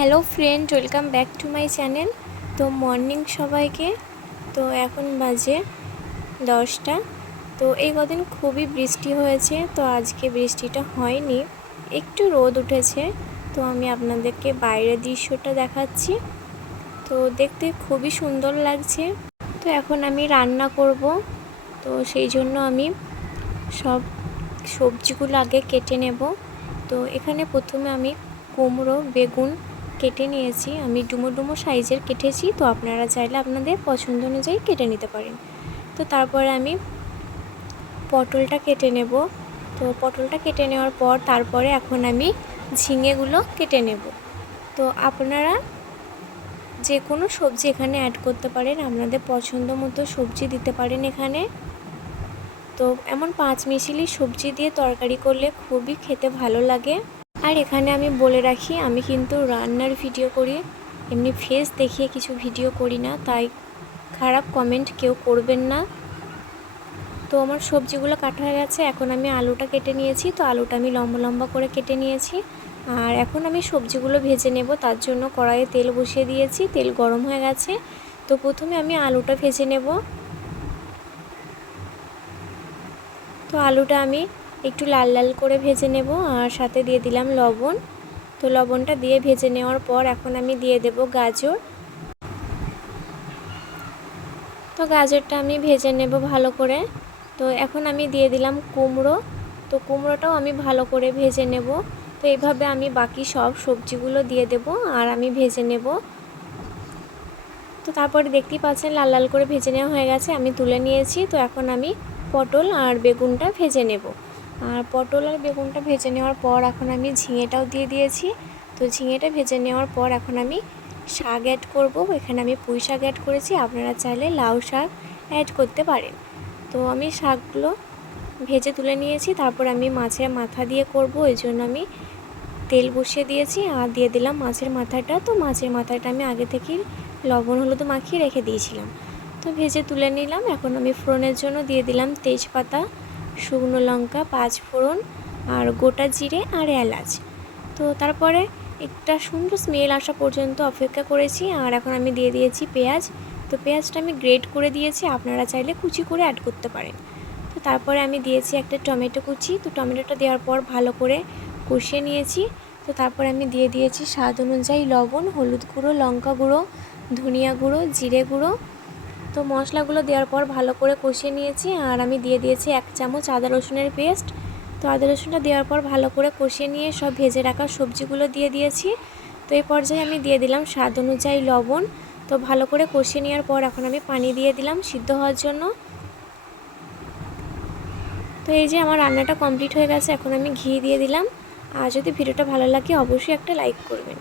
Hello friend welcome back to my channel তো morning সবাইকে। তো এখন বাজে দশটা। তো এই কদিন খুবই বৃষ্টি হয়েছে, তো আজকে বৃষ্টিটা হয়নি। একটু রোদ উঠেছে, তো আমি আপনাদেরকে বাইরের দৃশ্যটা দেখাচ্ছি। তো দেখতে খুবই সুন্দর লাগছে। তো এখন আমি রান্না করব। তো সেই জন্য আমি সব সবজিগুলো আগে কেটে নেব। তো এখানে প্রথমে আমি কুমড়ো, বেগুন কেটে নিয়েছি। আমি ডুমো ডুমো সাইজের কেটেছি, তো আপনারা চাইলে আপনাদের পছন্দ অনুযায়ী কেটে নিতে পারেন। তো তারপরে আমি পটলটা কেটে নেব। তো পটলটা কেটে নেওয়ার পর তারপরে এখন আমি ঝিঙেগুলো কেটে নেব। তো আপনারা যে কোনো সবজি এখানে অ্যাড করতে পারেন, আপনাদের পছন্দ মতো সবজি দিতে পারেন এখানে। তো এমন পাঁচ মিশিলি সবজি দিয়ে তরকারি করলে খুবই খেতে ভালো লাগে। আর এখানে আমি বলে রাখি, আমি কিন্তু রান্নার ভিডিও করি। এমনি ফেস দেখিয়ে কিছু ভিডিও করি না, তাই খারাপ কমেন্ট কেউ করবেন না। তো আমার সবজিগুলো কাটা হয়ে গেছে, এখন আমি আলুটা কেটে নিয়েছি। তো আলুটা আমি লম্বা লম্বা করে কেটে নিয়েছি। আর এখন আমি সবজিগুলো ভেজে নেব, তার জন্য কড়াইয়ে তেল বসিয়ে দিয়েছি, তেল গরম হয়ে গেছে। তো প্রথমে আমি আলুটা ভেজে নেব। তো আলুটা আমি একটু লাল লাল করে ভেজে নেব আর সাথে দিয়ে দিলাম লবণ। তো লবণটা দিয়ে ভেজে নেওয়ার পর এখন আমি দিয়ে দেব গাজর। তো গাজরটা আমি ভেজে নেব ভালো করে। তো এখন আমি দিয়ে দিলাম কুমড়ো। তো কুমড়োটাও আমি ভালো করে ভেজে নেব। তো এইভাবে আমি বাকি সব সবজিগুলো দিয়ে দেব আর আমি ভেজে নেব। তো তারপরে দেখতেই পাচ্ছেন লাল লাল করে ভেজে নেওয়া হয়ে গেছে, আমি তুলে নিয়েছি। তো এখন আমি পটল আর বেগুনটা ভেজে নেব। আর পটল আর বেগুনটা ভেজে নেওয়ার পর এখন আমি ঝিঙেটাও দিয়ে দিয়েছি। তো ঝিঙেটা ভেজে নেওয়ার পর এখন আমি শাক অ্যাড করব। এখানে আমি পুঁই শাক অ্যাড করেছি। আপনারা চাইলে লাউ শাক অ্যাড করতে পারেন। তো আমি শাকগুলো ভেজে তুলে নিয়েছি। তারপর আমি মাছের মাথা দিয়ে করব। ওই জন্য আমি তেল বসিয়ে দিয়েছি। আর দিয়ে দিলাম মাছের মাথাটা। তো মাছের মাথাটা আমি আগে থেকেই লবণ, হলুদ মাখিয়ে রেখে দিয়েছিলাম। তো ভেজে তুলে নিলাম। এখন আমি ফোড়নের জন্য দিয়ে দিলাম তেজপাতা। শুকনো লঙ্কা, পাঁচ ফোড়ন আর গোটা জিরে আর এলাচ। তো তারপরে একটা সুন্দর স্মেল আসা পর্যন্ত অপেক্ষা করেছি আর এখন আমি দিয়ে দিয়েছি পেঁয়াজ। তো পেঁয়াজটা আমি গ্রেড করে দিয়েছি, আপনারা চাইলে কুচি করে অ্যাড করতে পারেন। তো তারপরে আমি দিয়েছি একটা টমেটো কুচি। তো টমেটোটা দেওয়ার পর ভালো করে কষিয়ে নিয়েছি। তো তারপরে আমি দিয়ে দিয়েছি স্বাদ অনুযায়ী লবণ, হলুদ গুঁড়ো, লঙ্কা গুঁড়ো, ধনিয়া গুঁড়ো, জিরে গুঁড়ো তো মশলাগুলো দেওয়ার পর ভালো করে কষিয়ে নিয়েছি। আর আমি দিয়ে দিয়েছি এক চামচ আদা রসুনের পেস্ট। তো আদা রসুনটা দেওয়ার পর ভালো করে কষিয়ে নিয়ে সব ভেজে রাখা সবজিগুলো দিয়ে দিয়েছি। তো এই পর্যায়ে আমি দিয়ে দিলাম স্বাদ অনুযায়ী লবণ। তো ভালো করে কষিয়ে নেওয়ার পর এখন আমি পানি দিয়ে দিলাম সিদ্ধ হওয়ার জন্য। তো এই যে আমার রান্নাটা কমপ্লিট হয়ে গেছে, এখন আমি ঘি দিয়ে দিলাম। আর যদি ভিডিওটা ভালো লাগে অবশ্যই একটা লাইক করবেন।